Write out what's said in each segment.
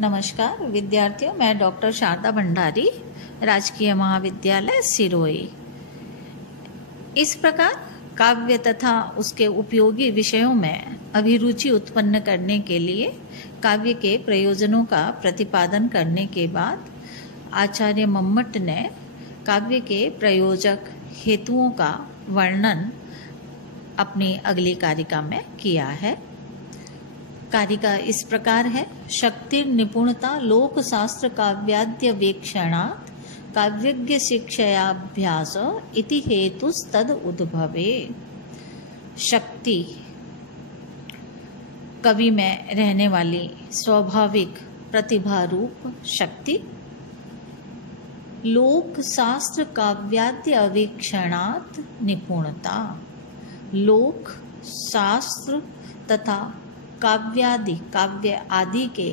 नमस्कार विद्यार्थियों, मैं डॉक्टर शारदा भंडारी, राजकीय महाविद्यालय सिरोही। इस प्रकार काव्य तथा उसके उपयोगी विषयों में अभिरुचि उत्पन्न करने के लिए काव्य के प्रयोजनों का प्रतिपादन करने के बाद आचार्य मम्मट ने काव्य के प्रयोजक हेतुओं का वर्णन अपनी अगली कारिका में किया है। कारिका इस प्रकार है। शक्तिर निपुणता लोक शास्त्र काव्याद्य वेक्षणात् काव्यज्ञ शिक्षयाभ्यास इति हेतुस्तद उद्भवे। शक्ति कवि में रहने वाली स्वाभाविक प्रतिभा रूप शक्ति, लोक शास्त्र काव्याद्य अवेक्षणात् निपुणता, लोक शास्त्र तथा काव्य आदि के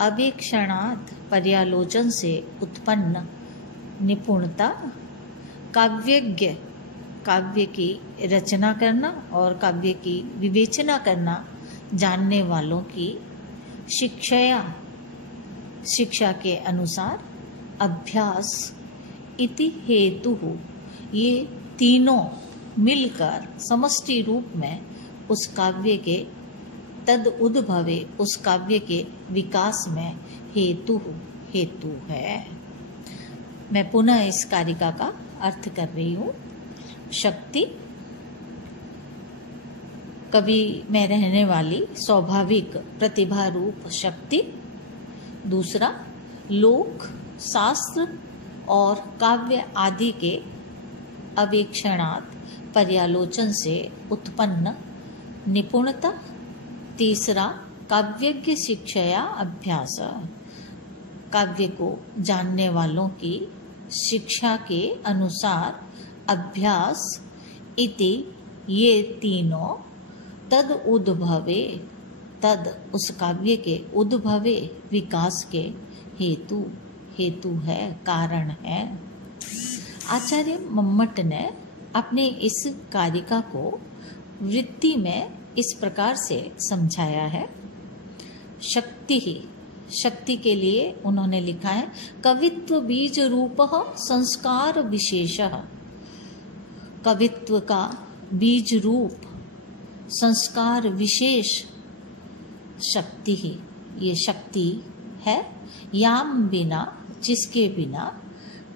अवेक्षणात् पर्यालोचन से उत्पन्न निपुणता, काव्यज्ञ काव्य की रचना करना और काव्य की विवेचना करना जानने वालों की शिक्षा के अनुसार अभ्यास इति हेतु, ये तीनों मिलकर समष्टि रूप में उस काव्य के तद उद्भवे, उस काव्य के विकास में हेतु है। मैं पुनः इस कारिका का अर्थ कर रही हूँ। शक्ति कवि में रहने वाली स्वाभाविक प्रतिभा रूप शक्ति। दूसरा, लोक शास्त्र और काव्य आदि के अवेक्षणात् पर्यालोचन से उत्पन्न निपुणता। तीसरा, काव्यज्ञ शिक्षया अभ्यास, काव्य को जानने वालों की शिक्षा के अनुसार अभ्यास इति, ये तीनों तद उद्भवे, तद उस काव्य के उद्भवे विकास के हेतु है, कारण है। आचार्य मम्मट ने अपने इस कारिका को वृत्ति में इस प्रकार से समझाया है। शक्ति के लिए उन्होंने लिखा है, कवित्व बीज रूप संस्कार विशेष। कवित्व का बीज रूप संस्कार विशेष शक्ति ही ये शक्ति है। याम बिना, जिसके बिना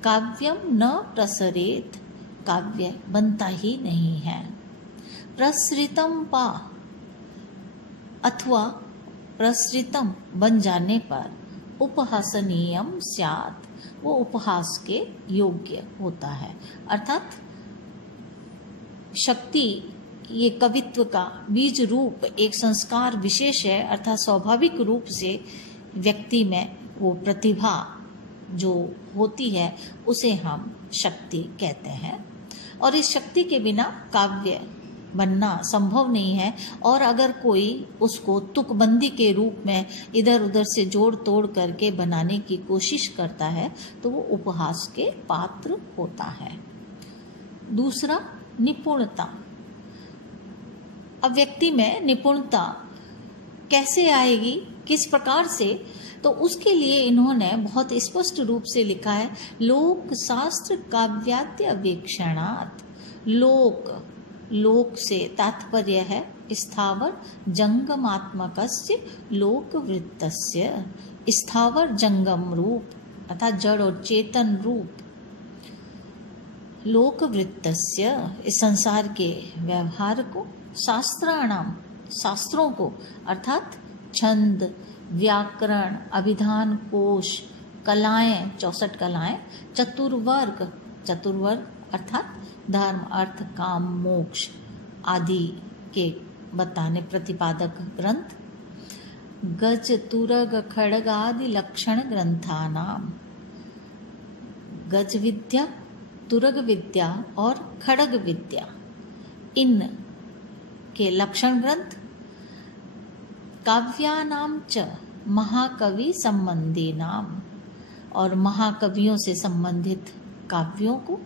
काव्यम न प्रसरेत, काव्य बनता ही नहीं है। प्रसृतम पा, अथवा प्रसृतम बन जाने पर उपहासनीयम स्यात्, वो उपहास के योग्य होता है। अर्थात शक्ति ये कवित्व का बीज रूप एक संस्कार विशेष है, अर्थात स्वाभाविक रूप से व्यक्ति में वो प्रतिभा जो होती है उसे हम शक्ति कहते हैं। और इस शक्ति के बिना काव्य बनना संभव नहीं है। और अगर कोई उसको तुकबंदी के रूप में इधर उधर से जोड़ तोड़ करके बनाने की कोशिश करता है तो वो उपहास के पात्र होता है। दूसरा, निपुणता। अब व्यक्ति में निपुणता कैसे आएगी, किस प्रकार से, तो उसके लिए इन्होंने बहुत स्पष्ट रूप से लिखा है, लोक शास्त्र काव्याद्य अवेक्षणात्। लोक से तात्पर्य है स्थावर जंगमात्मकस्य लोकवृत्तस्य, स्थावर जंगम रूप अर्थात जड़ और चेतन रूप लोकवृत्तस्य, इस संसार के व्यवहार को, शास्त्राणाम शास्त्रों को अर्थात छंद व्याकरण अभिधान कोश कलाएं 64 कलाएं, चतुर्वर्ग अर्थात धर्म अर्थ काम मोक्ष आदि के बताने प्रतिपादक ग्रंथ, गज तुरग खड़ग आदि लक्षण ग्रंथानाम, गज विद्या तुरग विद्या और खड़ग विद्या इन के लक्षण ग्रंथ, काव्यानाम च महाकवि संबंधी नाम, और महाकवियों से संबंधित काव्यों को,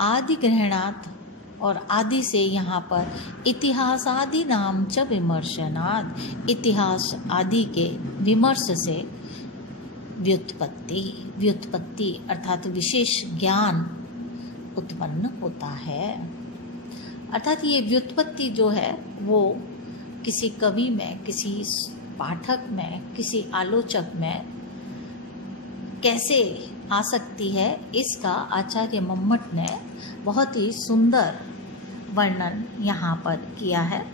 आदि ग्रहणात्, और आदि से यहाँ पर इतिहास आदि नाम च विमर्शनात्, इतिहास आदि के विमर्श से व्युत्पत्ति अर्थात विशेष ज्ञान उत्पन्न होता है। अर्थात ये व्युत्पत्ति जो है वो किसी कवि में, किसी पाठक में, किसी आलोचक में कैसे आ सकती है, इसका आचार्य मम्मट ने बहुत ही सुंदर वर्णन यहाँ पर किया है।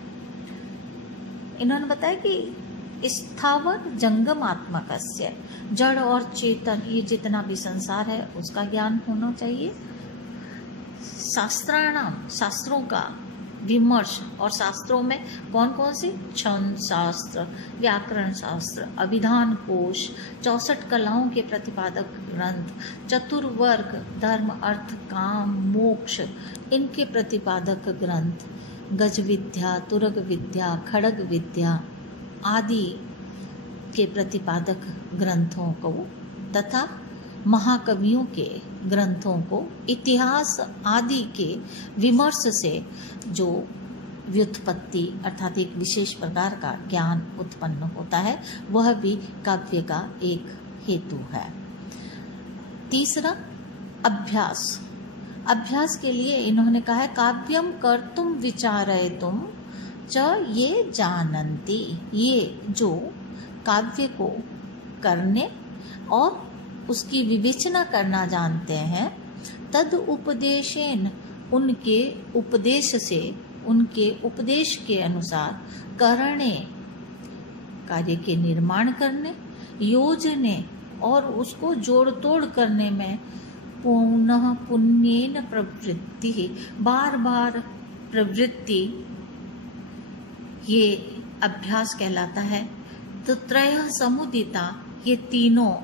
इन्होंने बताया कि स्थावर जंगमात्मकस्य, जड़ और चेतन ये जितना भी संसार है उसका ज्ञान होना चाहिए। शास्त्रों का विमर्श, और शास्त्रों में कौन कौन से, छंद शास्त्र, व्याकरण शास्त्र, अभिधान कोश, 64 कलाओं के प्रतिपादक ग्रंथ, चतुर्वर्ग धर्म अर्थ काम मोक्ष इनके प्रतिपादक ग्रंथ, गज विद्या, तुरग विद्या, खड़ग विद्या आदि के प्रतिपादक ग्रंथों को तथा महाकवियों के ग्रंथों को, इतिहास आदि के विमर्श से जो व्युत्पत्ति अर्थात एक विशेष प्रकार का ज्ञान उत्पन्न होता है, वह भी काव्य का एक हेतु है। तीसरा, अभ्यास। अभ्यास के लिए इन्होंने कहा है काव्यम कर्तुम विचारयतुम च ये जानन्ति, ये जो काव्य को करने और उसकी विवेचना करना जानते हैं, तद उपदेशेन उनके उपदेश से, उनके उपदेश के अनुसार करणे कार्य के निर्माण करने, योजने और उसको जोड़ तोड़ करने में, पुनः पुण्येन प्रवृत्ति बार बार प्रवृत्ति, ये अभ्यास कहलाता है। तो त्रयः समुदिता, ये तीनों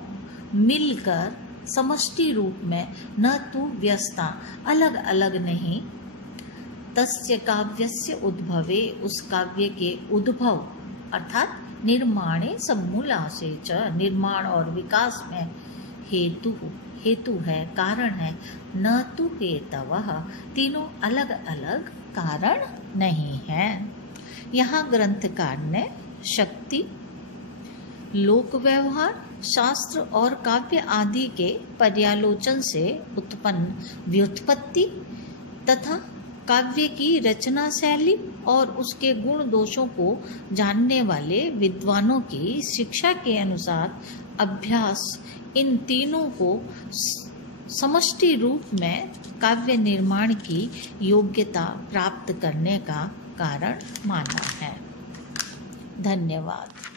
मिलकर समष्टि रूप में, न तु व्यस्ता अलग अलग नहीं, तस्य काव्यस्य उद्भवे, उस काव्य के उद्भव अर्थात निर्माणे समूलासे च, निर्माण और विकास में हेतु है, कारण है, न तु हेतवः, तीनों अलग अलग कारण नहीं है। यहाँ ग्रंथकार ने शक्ति, लोक व्यवहार, शास्त्र और काव्य आदि के पर्यालोचन से उत्पन्न व्युत्पत्ति तथा काव्य की रचना शैली और उसके गुण दोषों को जानने वाले विद्वानों की शिक्षा के अनुसार अभ्यास, इन तीनों को समष्टि रूप में काव्य निर्माण की योग्यता प्राप्त करने का कारण माना है। धन्यवाद।